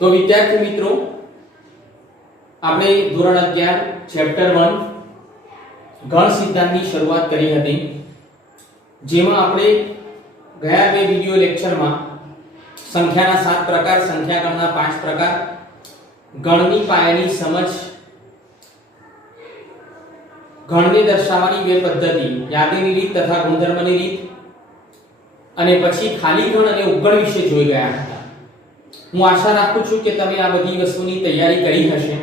તો વિદ્યાર્થી મિત્રો આપણે ધોરણ 11 ચેપ્ટર 1 ગણ સિદ્ધાંતની શરૂઆત કરી હતી, જેમાં આપણે ગયા બે વિડિયો લેક્ચરમાં સંખ્યાના 7 પ્રકાર, સંખ્યા ગણના 5 પ્રકાર, ગણની પાયાની સમજ, ગણને દર્શાવવાની બે પદ્ધતિ, યાદીની રીત તથા ગુણધર્મની રીત અને પછી ખાલી ગણ અને ઉપગણ વિશે જોઈ ગયા હતા। હું આશા રાખું છું કે તમે આ બધી વસ્તુની તૈયારી કરી હશે।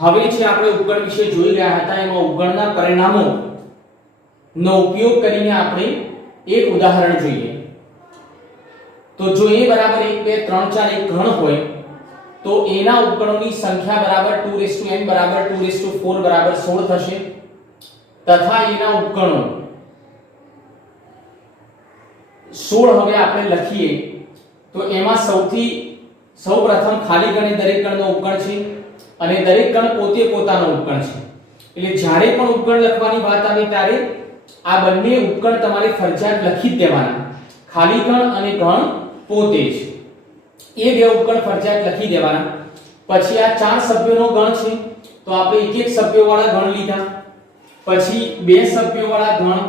હવે જે આપણે ઉપગણ વિશે જોઈ રહ્યા હતા એમાં ઉપગણના પરિણામો નો ઉપયોગ કરીને આપણે એક ઉદાહરણ જોઈએ। તો જો a બરાબર 1 2 3 4 એક ગણ હોય તો એના ઉપગણોની સંખ્યા બરાબર 2n બરાબર 2 બરાબર 16 થશે તથા એના ઉપગણો 16 હવે આપણે લખીએ તો એમાં સૌપ્રથમ ખાલી ગણ એ દરેક ગણનો ઉપગણ છે અને દરેક ગણ પોતે પોતાનો ઉપગણ છે। એટલે જ્યારે પણ ઉપગણ લખવાની વાત આવે ત્યારે આ બંને ઉપગણ તમારે ફરજિયાત લખી જ દેવાના, ખાલી ગણ અને ગણ પોતે જ, એ બે ઉપગણ ફરજિયાત લખી દેવાના। પછી આ 4 સભ્યોનો ગણ છે તો આપણે એક એક સભ્યોવાળા ગણ લીધા, પછી બે સભ્યોવાળા ગણ,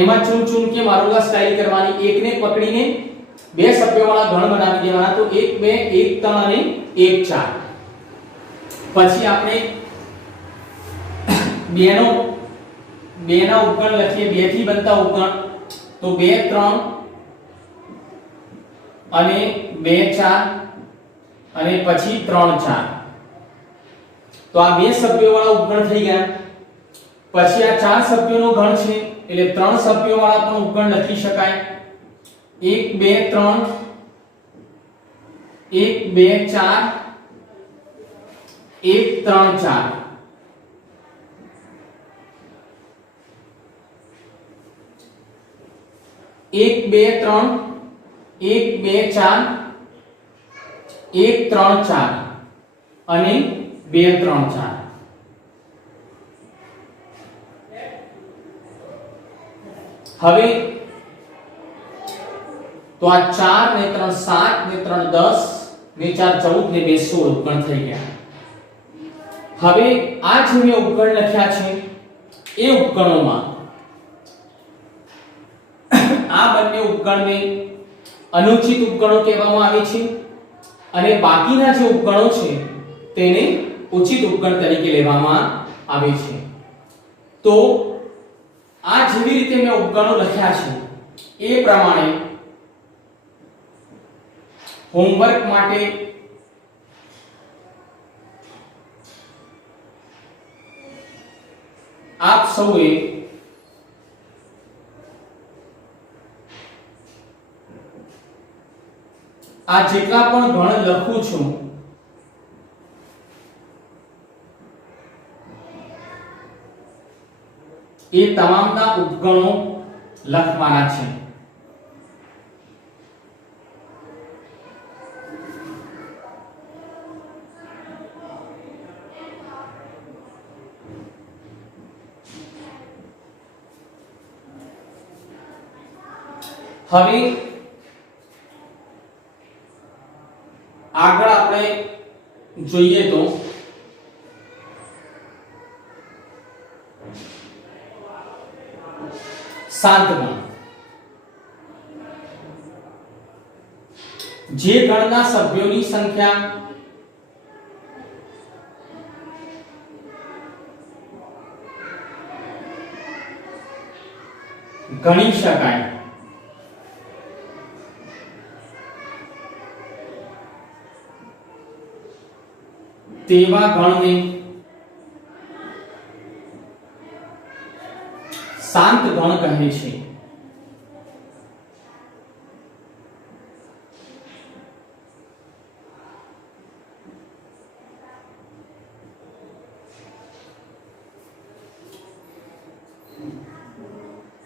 એમાં ચૂન ચૂન કે મારુલા સ્ટાઇલ કરવાની, એકને પકડીને બે સભ્યોવાળા ગણ બનાવી દેવાના। તો 1 2 1 3 અને 1 4। પછી આપણે બેના ઉપગણ લખીએ, બે થી બનતા ઉપગણ તો 2 3 અને 2 4 અને પછી 3 4। તો આ બે સભ્યોવાળા ઉપગણ થઈ ગયા। પછી આ 4 સભ્યોનો ગણ છે એટલે 3 સભ્યોવાળા પણ ઉપગણ લખી શકાય, 1 2 3 1 2 4 1 3 4। एक बे त्रण एक बे चार एक त्रण चार અને બે ત્રણ ચાર। હવે તો આ 4 ને 3 7 ને 3 10 ને 4 14 ને 2 16 ઉપગણ થઈ ગયા। હવે આ જે મેં ઉપગણ લખ્યા છે એ ઉપગણોમાં આ બંને ઉપગણને અનુચિત ઉપગણો કહેવામાં આવે છે અને બાકીના જે ઉપગણો છે તેને ઉચિત ઉપગણ તરીકે લેવામાં આવે છે। તો આ જેવી રીતે મેં ઉપગણો લખ્યા છે એ પ્રમાણે હોમવર્ક માટે આપ સૌએ આ જેટલા પણ ગણ લખું છું એ તમામના ઉપગણો લખવાના છે। હવે આગળ આપણે જોઈએ તો સાત ગણ, જે ગણના સભ્યોની સંખ્યા ગણી શકાય તેવા ગણને શાંત ગણ કહે છે।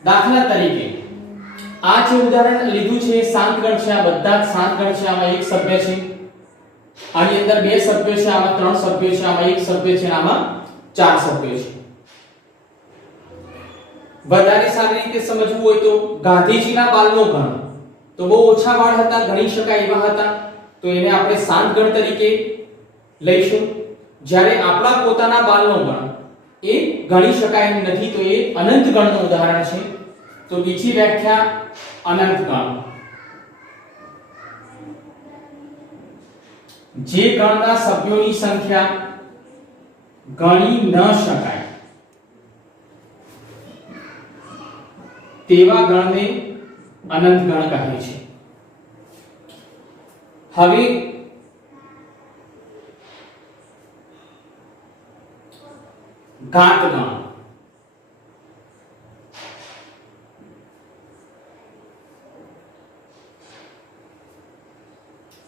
દાખલા તરીકે આ જે ઉદાહરણ લીધું છે શાંત ગણ છે, આ બધા જ શાંત ગણ છે, આમાં એક સભ્ય છે, આની અંદર બે સભ્યો છે, આમાં ત્રણ સભ્યો છે, આમાં એક સભ્ય છે, આમાં ચાર સભ્યો છે। વધારે સારી રીતે સમજવું હોય તો ગાંધીજીના બાલનો ગણ તો બહુ ઓછા વાળ હતા, ગણી શકાય એવા હતા, તો એને આપણે શાંત ગણ તરીકે લઈશું. જ્યારે આપણા પોતાના બાલનો ગણ એ ગણી શકાય એમ નથી, તો એ અનંત ગણનું ઉદાહરણ છે. તો બીજી વ્યાખ્યા અનંત ગણ, જે ગણના સભ્યોની સંખ્યા ગણી ન શકાય તેવા ગણને અનંત ગણ કહે છે. હવે ઘાત ગણ,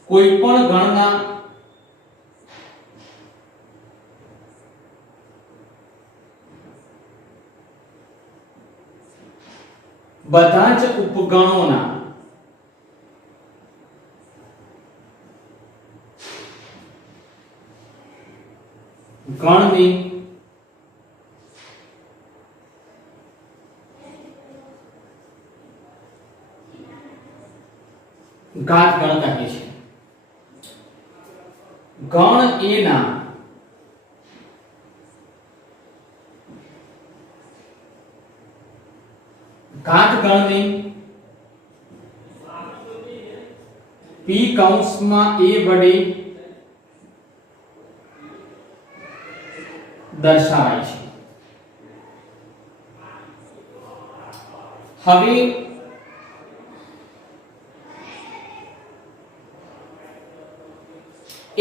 કોઈ પણ ગણના બધા જ ઉપગણોના ગણને ઘાત ગણ કહે છે. ગણ એના ઘાત ગણને p કૌંસમાં a વડે દર્શાવાય છે. હવે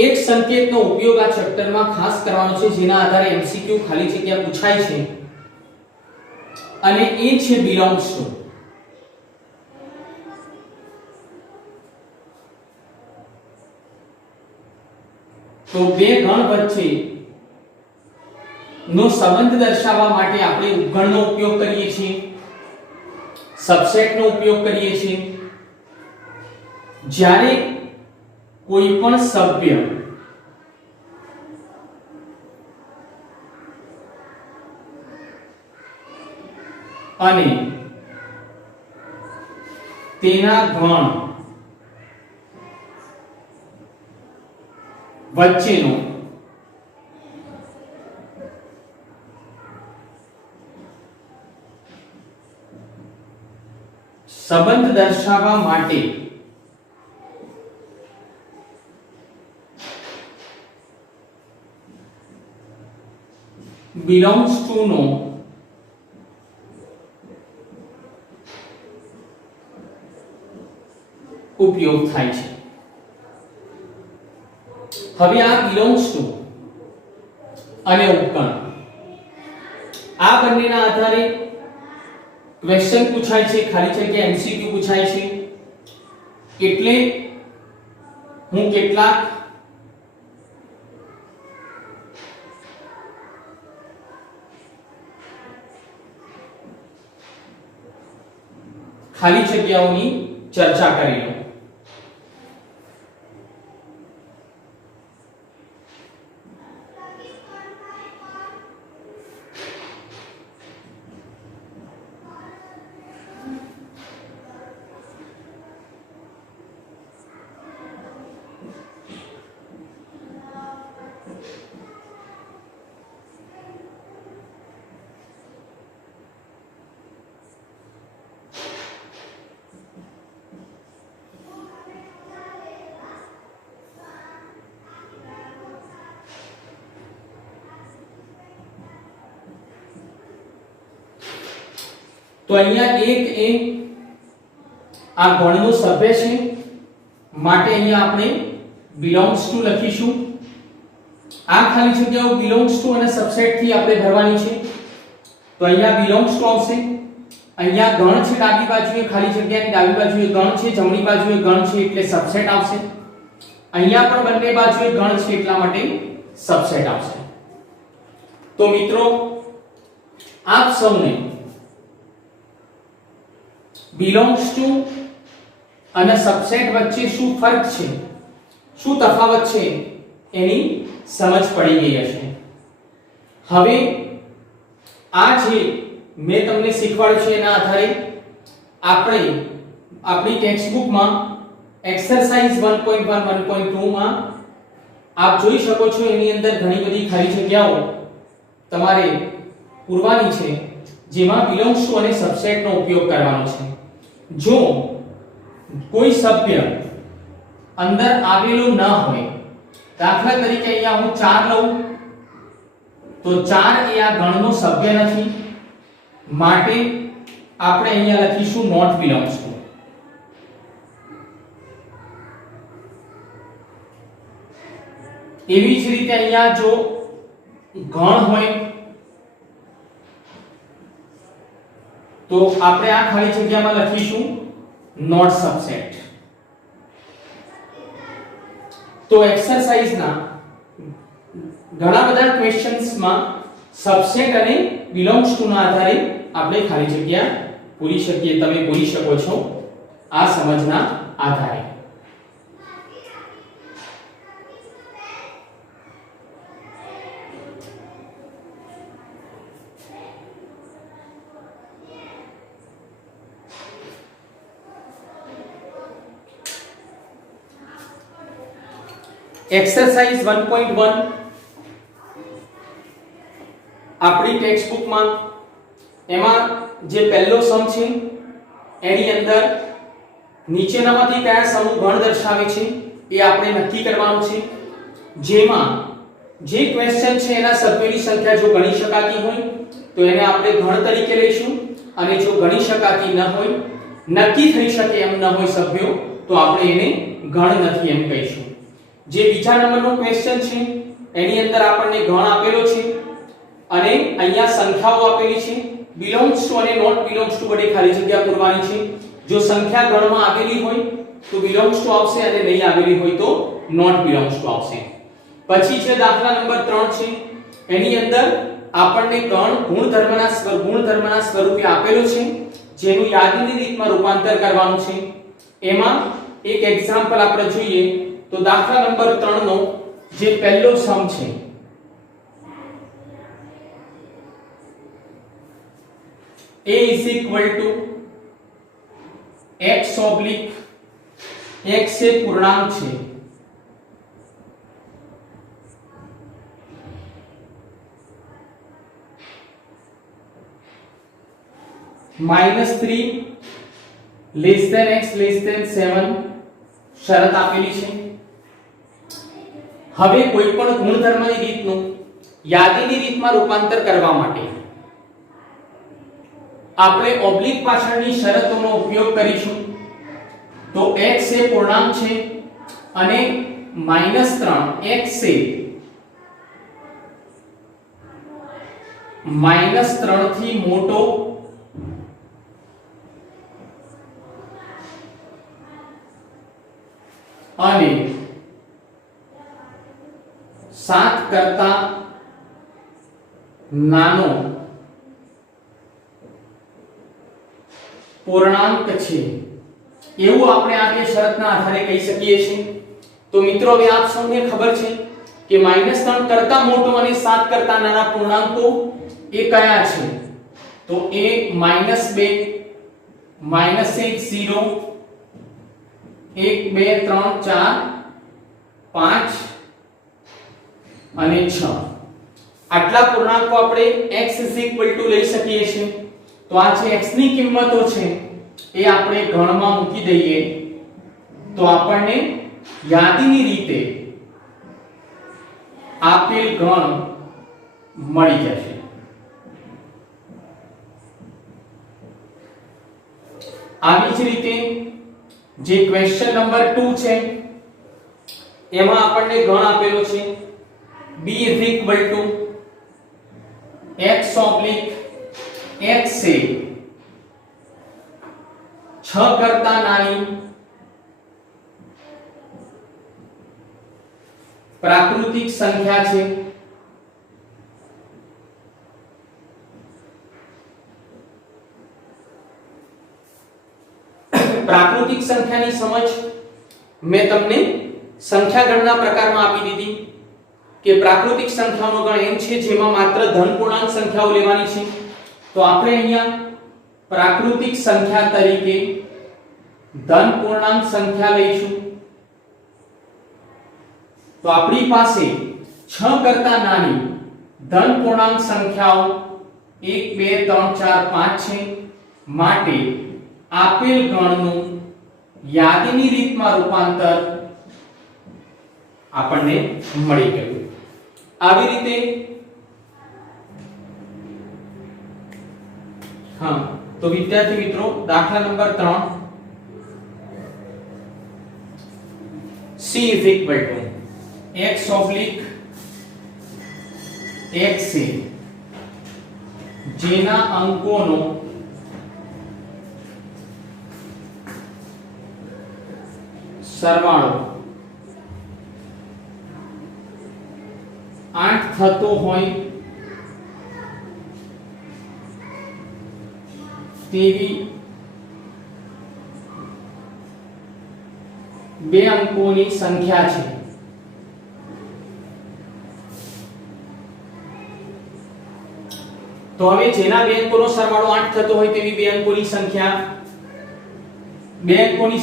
એક સંકેતનો ઉપયોગ આ ચેપ્ટરમાં ખાસ કરવાનો છે, જેના આધારે એમસીક્યુ ખાલી જગ્યા પૂછાય છે, અને એ છે બિલોંગ્સ ટુ. તો બે ગણ વચ્ચે નો સંબંધ દર્શાવવા માટે આપણે ઉપગણનો ઉપયોગ કરીએ છીએ, સબસેટનો ઉપયોગ કરીએ છીએ. જ્યારે કોઈ પણ સભ્ય અને તેના ગણ વચ્ચેનો સંબંધ દર્શાવવા માટે belongs to નો ઉપયોગ થાય છે. હવે આ belongs to અને ઉપગણ આ બંનેના આધારે ક્વેશ્ચન પૂછાય છે, ખાલી જગ્યા એમસીક્યુ પૂછાય છે. એટલે હું કેટલાક ખાલી જગ્યાઓની ચર્ચા કરી લઉં. તો અહીંયા એક એ આ ગણનો સભ્ય છે, માટે અહીંયા આપણે belongs to લખીશું. આ ખાલી જગ્યાઓ belongs to અને સબસેટ થી આપણે ભરવાની છે. તો અહીંયા belongs to આવશે. અહીંયા ગણ છે, ડાબી બાજુએ ખાલી જગ્યાની ડાબી બાજુએ ગણ છે, જમણી બાજુએ ગણ છે એટલે સબસેટ આવશે. અહીંયા પણ બંને બાજુએ ગણ છે એટલા માટે સબસેટ આવશે. તો મિત્રો આપ સૌને belongs to અને સબસેટ વચ્ચે શું ફરક છે, શું તફાવત છે એની સમજ પડી ગઈ હશે. હવે આ જે મેં તમને શીખવાડ્યું છે એના આધારે આપણે આપણી ટેક્સ્ટબુકમાં એક્સરસાઇઝ 1.1 1.2 માં આપ જોઈ શકો છો એની અંદર ઘણી બધી ખાલી જગ્યાઓ તમારે પૂરવાની છે, જેમાં બિલોંગ્સ ટુ અને સબસેટનો ઉપયોગ કરવાનો છે. જો કોઈ સભ્ય અંદર આવેલું ન હોય, દાખલા તરીકે અહીંયા હું 4 લઉં તો 4 એ આ ગણનો સભ્ય નથી, માટે આપણે અહીંયા લખીશું નોટ બિલોંગ્સ ટુ. એવી જ રીતે અહીંયા જો ગણ હોય તો આપણે આ ખાલી જગ્યામાં લખીશું નોટ સબસેટ. તો એક્સરસાઇઝના ઘણા બધા ક્વેશ્ચન્સમાં સબસેટ અને બિલોંગ્સ ટુ ના આધારે આપણે ખાલી જગ્યા પૂરી શકીએ. તમે પૂરી શકો છો આ સમજના આધારે. एक्सरसाइज 1.1 આપણી ટેક્સ્ટ બુકમાં એમાં જે પહેલો સમ છે એની અંદર નીચેનામાંથી કયા સમૂહ ગણ દર્શાવે છે એ આપણે નક્કી કરવાનું છે. જેમાં જે ક્વેશ્ચન છે એના સભ્યોની સંખ્યા જો ગણી શકાતી હોય તો એને આપણે ગણ તરીકે લઈશું, અને જો ગણી શકાતી ન હોય, નક્કી થઈ શકે એમ ન હોય સભ્યો, તો આપણે એને ગણ નથી એમ કહીશું. જે બીજા નંબરનો ક્વેશ્ચન છે એની અંદર આપણને ગણ આપેલો છે અને અહીંયા સંખ્યાઓ આપેલી છે. બિલોંગ્સ ટુ અને નોટ બિલોંગ્સ ટુ વડે ખાલી જગ્યા પૂરવાની છે. જો સંખ્યા ગણમાં આવેલી હોય તો બિલોંગ્સ ટુ આવશે, અને નહીં આવેલી હોય તો નોટ બિલોંગ્સ ટુ આવશે. પછી છે દાખલા નંબર 3 છે, એની અંદર આપણને ગણ ગુણધર્મના સ્વરૂપે આપેલો છે, જેનું યાદીની રીતમાં રૂપાંતર કરવાનું છે. એમાં એક એક્ઝામ્પલ આપણે જોઈએ તો દાખલા નંબર 3 નો જે પહેલો સમ છે a is equal to x oblique x એ પૂર્ણાંક છે, -3 less than x less than 7 શરત આપેલી છે. હવે કોઈ પણ ગુણધર્મની રીતનું યાદીની રીતમાં રૂપાંતર કરવા માટે આપણે ઓબ્લિક પાછળની શરતોનો ઉપયોગ કરીશું. તો x એ પૂર્ણાંક છે અને -3 x એ -3 થી મોટો અને 7 કરતા નાનો પૂર્ણાંક છે એવું આપણે આ બે શરતના આધારે કહી શકીએ છીએ. તો મિત્રો હવે આપ સૌને ખબર છે કે -3 કરતા મોટો અને 7 કરતા નાના પૂર્ણાંકો એ કયા છે? તો એ -2 -1 0 1 2 3 4 5 અને 6 આટલા પૂર્ણાંકો આપણે x લઈ શકીએ છીએ. તો આ જે x ની કિંમતો છે એ આપણે ગણમાં મૂકી દઈએ તો આપણને યાદીની રીતે આપેલ ગણ મળી જશે. આવી જ રીતે જે ક્વેશ્ચન નંબર 2 છે એમાં આપણને ગણ આપેલો છે b x oblique x છે 6 કરતા નાની પ્રાકૃતિક સંખ્યા છે. પ્રાકૃતિક સંખ્યાની સમજ મેં તમને સંખ્યા ગણના પ્રકારમાં આપી દીધી કે પ્રાકૃતિક સંખ્યાઓનો ગણ એમ છે જેમાં માત્ર ધન પૂર્ણાંક સંખ્યાઓ લેવાની છે. તો આપણે અહીંયા પ્રાકૃતિક સંખ્યા તરીકે ધન પૂર્ણાંક સંખ્યા લઈશું. તો આપણી પાસે 6 કરતા નાની ધન પૂર્ણાંક સંખ્યાઓ 1 2 3 4 5 છે. માટે આપેલ ગણનું યાદીની રીતમાં રૂપાંતર આપણને મળી ગયું. આવી રીતે હા, તો વિદ્યાર્થી મિત્રો દાખલા number 3 C is equal to x oblique x છે જેના અંકોનો સરવાળો 8 થતો હોય તેવી બે અંકોની સંખ્યા છે. તો હવે જેના બે અંકોનો સરવાળો 8 થતો હોય તેવી બે અંકોની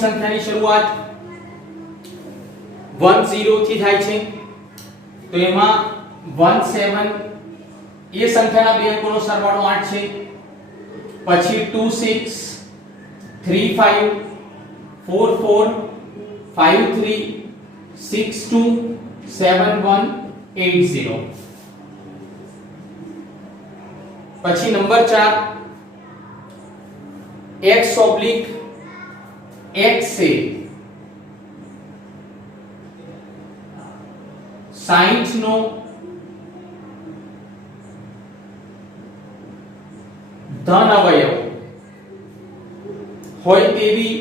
સંખ્યાની શરૂઆત 1 0 થી થાય છે. તો એમાં 1 7 એ સંખ્યાના બે અંકોનો સરવાળો 8 છે. પછી 2 6 3 5 4 4 5 3 6 2 7 1 8 0. પછી નંબર 4 x ઓબ્લિક x છે 60 નો ધન અવયવ હોય તેવી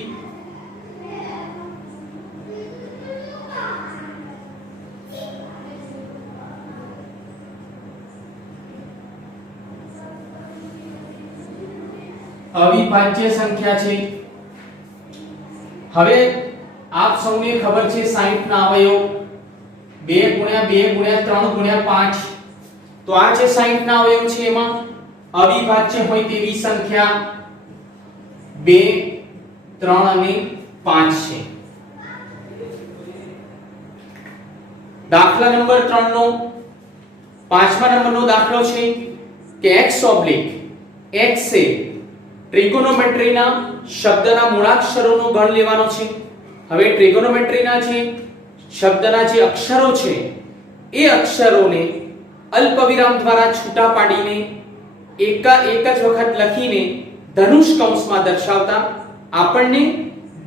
અવિભાજ્ય સંખ્યા છે. હવે આપ સૌને ખબર છે 60 ના અવયવ 2 ગુણ્યા 2 ગુણ્યા 3 ગુણ્યા 5. તો આ જે 60 ના અવયવ છે એમાં અવિભાજ્ય હોય તેવી સંખ્યા 2 3 અને 5 છે. દાખલા નંબર 3 નો 5મા નંબરનો દાખલો છે કે x ઓબ્લિક x છે ટ્રિગોનોમેટ્રીના શબ્દના મૂળાક્ષરોનો ગણ લેવાનો છે. હવે ટ્રિગોનોમેટ્રીના જે શબ્દના જે અક્ષરો છે એ અક્ષરોને અલ્પવિરામ દ્વારા છૂટા પાડીને એક જ વખત લખીને ધનુષ કૌંસમાં દર્શાવતા આપણને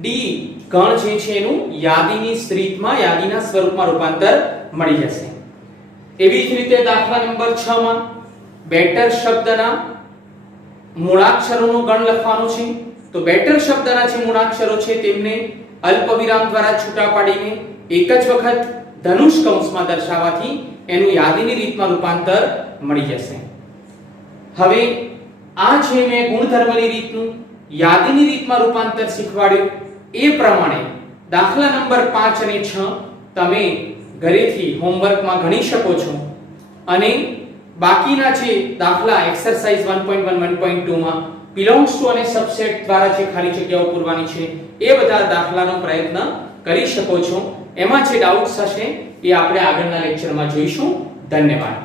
ડી ગણ જે છે એનું યાદીની રીતમાં યાદીના સ્વરૂપમાં રૂપાંતર મળી જશે. એવી જ રીતે દાખલા નંબર 6 માં બેટર શબ્દના મૂળાક્ષરોનો ગણ લખવાનો છે. તો બેટર શબ્દના જે મૂળાક્ષરો છે તેમને અલ્પવિરામ દ્વારા છૂટા પાડીને એક જ વખત ધનુષ કૌંસમાં દર્શાવવાથી એનું યાદીની રીતમાં રૂપાંતર મળી જશે. હવે આ છે મેં ગુણધર્મની રીતનું યાદીની રીતમાં રૂપાંતર શીખવાડ્યું. એ પ્રમાણે દાખલા નંબર 5 અને 6 તમે ઘરેથી હોમવર્કમાં ગણી શકો છો. અને બાકીના જે દાખલા એક્સરસાઇઝ 1.1 1.2 માં બિલોંગ્સ ટુ અને સબસેટ દ્વારા જે ખાલી જગ્યાઓ પૂરવાની છે એ બધા દાખલાનો પ્રયત્ન કરી શકો છો. એમાં જે ડાઉટ્સ હશે એ આપણે આગળના લેક્ચરમાં જોઈશું. ધન્યવાદ.